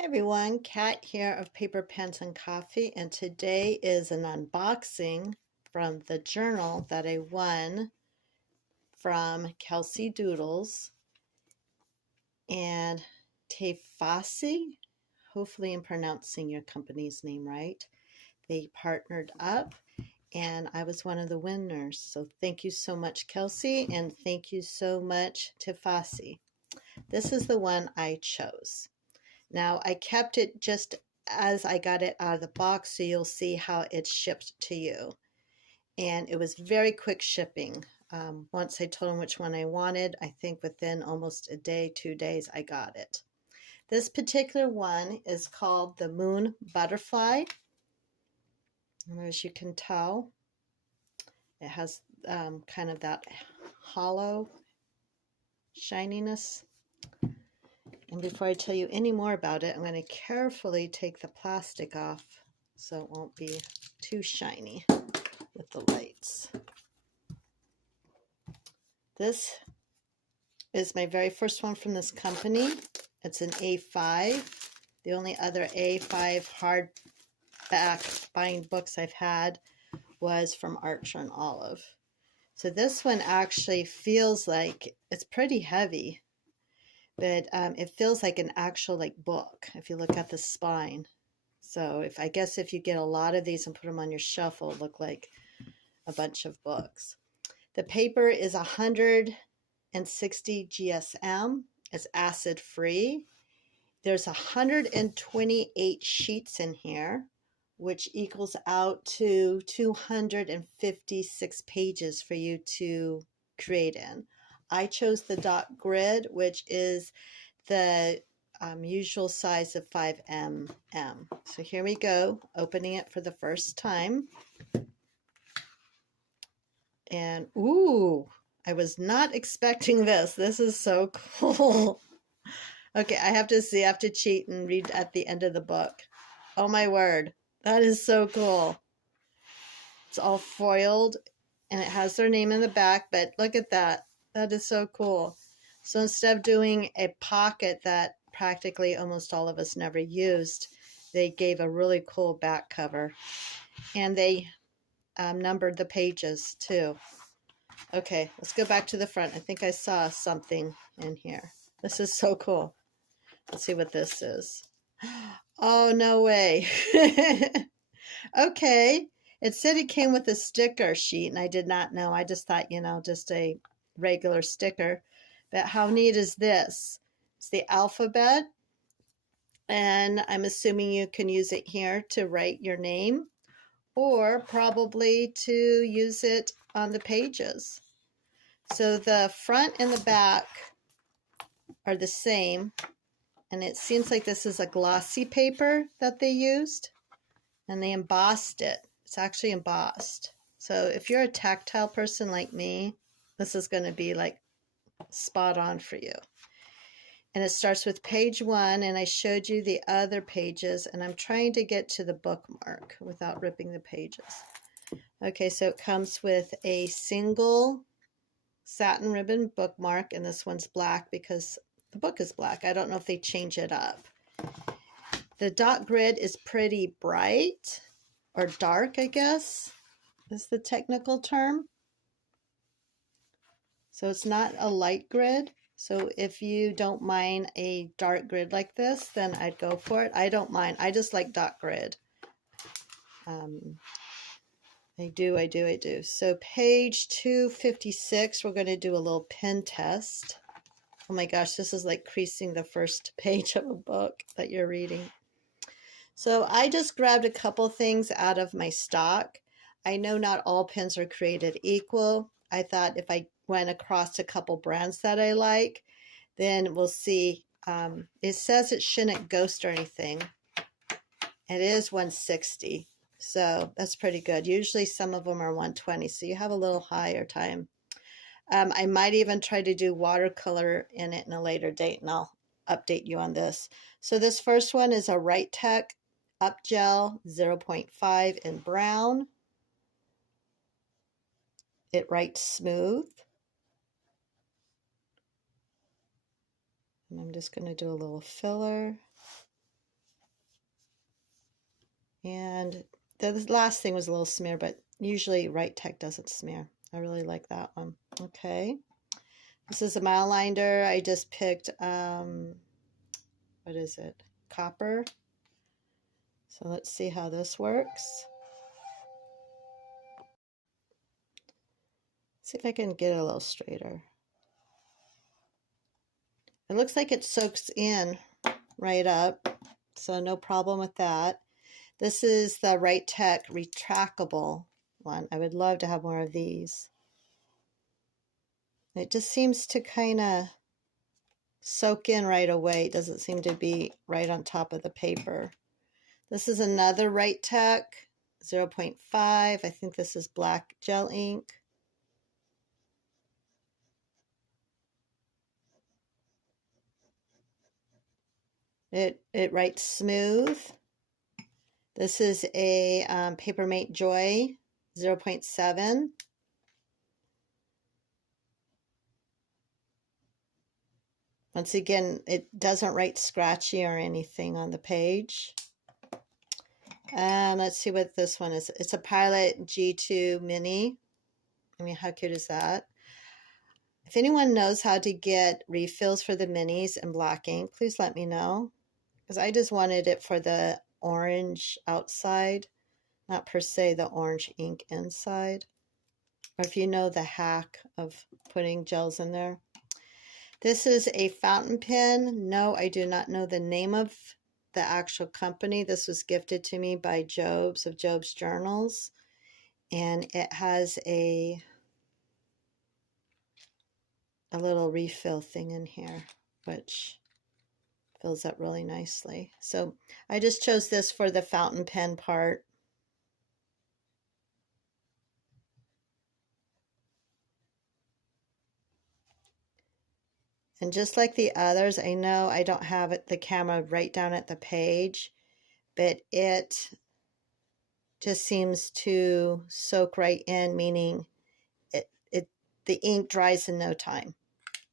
Hey everyone, Kat here of Paper, Pens, and Coffee, and today is an unboxing from the journal that I won from Kelsey Doodles and Tefasi. Hopefully I'm pronouncing your company's name right. They partnered up and I was one of the winners. So thank you so much, Kelsey, and thank you so much, Tefasi. This is the one I chose. Now, I kept it just as I got it out of the box, so you'll see how it's shipped to you. And it was very quick shipping. Once I told them which one I wanted, I think within almost a day, 2 days, I got it. This particular one is called the Moon Butterfly. And as you can tell, it has kind of that hollow shininess. And before I tell you any more about it, I'm going to carefully take the plastic off so it won't be too shiny with the lights. This is my very first one from this company. It's an A5. The only other A5 hardback bind books I've had was from Archer and Olive. So this one actually feels like it's pretty heavy. But it feels like an actual book if you look at the spine. So I guess if you get a lot of these and put them on your shelf, it'll look like a bunch of books. The paper is 160 GSM. It's acid free. There's 128 sheets in here, which equals out to 256 pages for you to create in. I chose the dot grid, which is the usual size of 5 mm. So here we go, opening it for the first time. And ooh, I was not expecting this. This is so cool. Okay, I have to see, I have to cheat and read at the end of the book. Oh my word, that is so cool. It's all foiled and it has their name in the back, but look at that. That is so cool. So instead of doing a pocket that practically almost all of us never used, they gave a really cool back cover. And they numbered the pages too. Okay, let's go back to the front. I think I saw something in here. This is so cool. Let's see what this is. Oh, no way. Okay. It said it came with a sticker sheet, and I did not know. I just thought, just a regular sticker. But how neat is this? It's the alphabet, and I'm assuming you can use it here to write your name or probably to use it on the pages. So the front and the back are the same, and it seems like this is a glossy paper that they used, and they embossed it. It's actually embossed. So if you're a tactile person like me, this is going to be like spot on for you. And it starts with page 1, and I showed you the other pages, and I'm trying to get to the bookmark without ripping the pages. Okay, so it comes with a single satin ribbon bookmark, and this one's black because the book is black. I don't know if they change it up. The dot grid is pretty bright, or dark, I guess, is the technical term. So it's not a light grid. So if you don't mind a dark grid like this, then I'd go for it. I don't mind. I just like dot grid. I do. So page 256, we're going to do a little pen test. Oh my gosh, this is like creasing the first page of a book that you're reading. So I just grabbed a couple things out of my stock. I know not all pens are created equal. I thought if I went across a couple brands that I like, then we'll see. It says it shouldn't ghost or anything. It is 160, so that's pretty good. Usually some of them are 120, so you have a little higher time. I might even try to do watercolor in it in a later date, and I'll update you on this. So this first one is a Right Tech Up Gel 0.5 in brown. It writes smooth. And I'm just going to do a little filler. And the last thing was a little smear, but usually Right Tech doesn't smear. I really like that one. Okay. This is a mile liner. I just picked, what is it? Copper. So let's see how this works. See if I can get it a little straighter. It looks like it soaks in right up, so no problem with that. This is the Right Tech retractable one. I would love to have more of these. It just seems to kind of soak in right away. It doesn't seem to be right on top of the paper. This is another Right Tech 0.5. I think this is black gel ink. It writes smooth. This is a Papermate Joy 0.7. Once again, it doesn't write scratchy or anything on the page. And let's see what this one is. It's a Pilot G2 Mini. I mean, how cute is that? If anyone knows how to get refills for the minis in black ink, please let me know. Because I just wanted it for the orange outside, not per se the orange ink inside. Or if you know the hack of putting gels in there. This is a fountain pen. No, I do not know the name of the actual company. This was gifted to me by Jobs of Jobs Journals. And it has a little refill thing in here, which fills up really nicely. So I just chose this for the fountain pen part. And just like the others, I know I don't have the camera right down at the page, but it just seems to soak right in, meaning the ink dries in no time,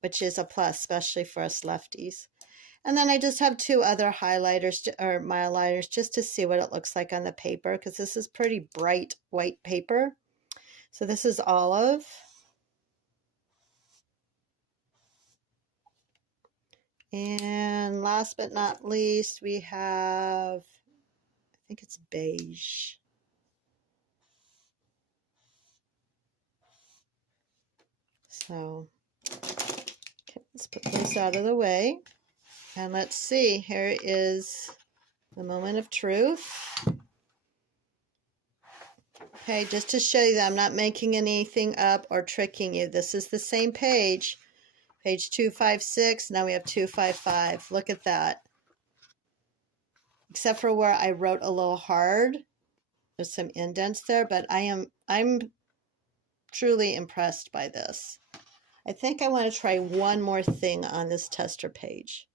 which is a plus, especially for us lefties. And then I just have two other highlighters or mile liners just to see what it looks like on the paper, because this is pretty bright white paper. So this is olive. And last but not least, we have, I think it's beige. So okay, let's put this out of the way. And let's see, here is the moment of truth. Okay, just to show you that I'm not making anything up or tricking you. This is the same page, page 256. Now we have 255. Look at that. Except for where I wrote a little hard. There's some indents there, but I'm truly impressed by this. I think I want to try one more thing on this tester page.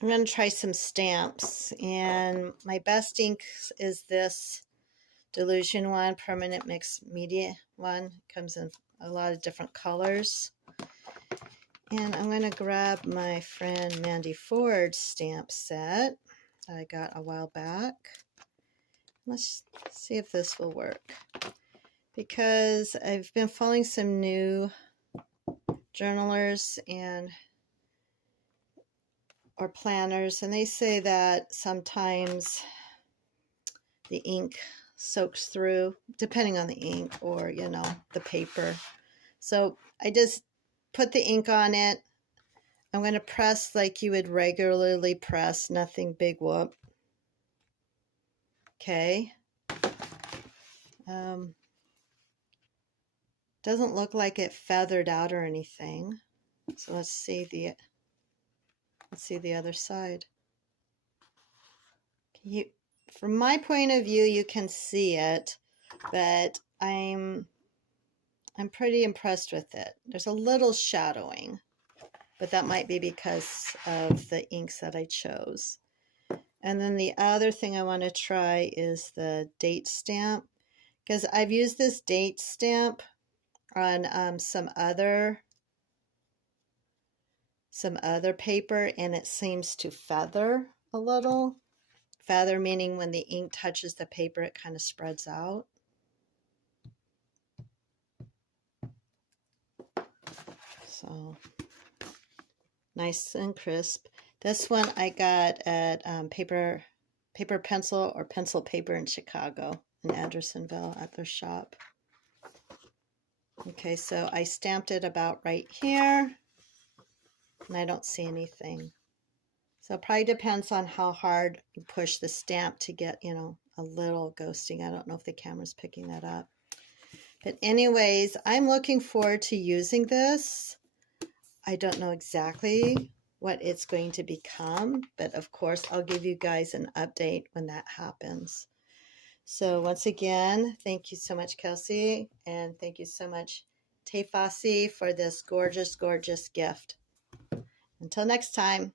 I'm going to try some stamps, and my best ink is this Delusion one, permanent mixed media one. Comes in a lot of different colors. And I'm going to grab my friend Mandy Ford's stamp set that I got a while back. Let's see if this will work, because I've been following some new journalers or planners, and they say that sometimes the ink soaks through, depending on the ink or, you know, the paper. So I just put the ink on it. I'm going to press like you would regularly press, nothing big whoop. Okay. Doesn't look like it feathered out or anything. So let's see the other side. From my point of view, you can see it, but I'm pretty impressed with it. There's a little shadowing, but that might be because of the inks that I chose. And then the other thing I want to try is the date stamp, because I've used this date stamp on some other paper, and it seems to feather a little. feather, meaning when the ink touches the paper, it kind of spreads out. So nice and crisp. This one I got at paper pencil or pencil paper in Chicago, in Andersonville, at their shop. Okay, so I stamped it about right here, and I don't see anything. So it probably depends on how hard you push the stamp to get, you know, a little ghosting. I don't know if the camera's picking that up. But anyways, I'm looking forward to using this. I don't know exactly what it's going to become, but of course I'll give you guys an update when that happens. So once again, thank you so much, Kelsey, and thank you so much, Tay Fossey, for this gorgeous, gorgeous gift. Until next time.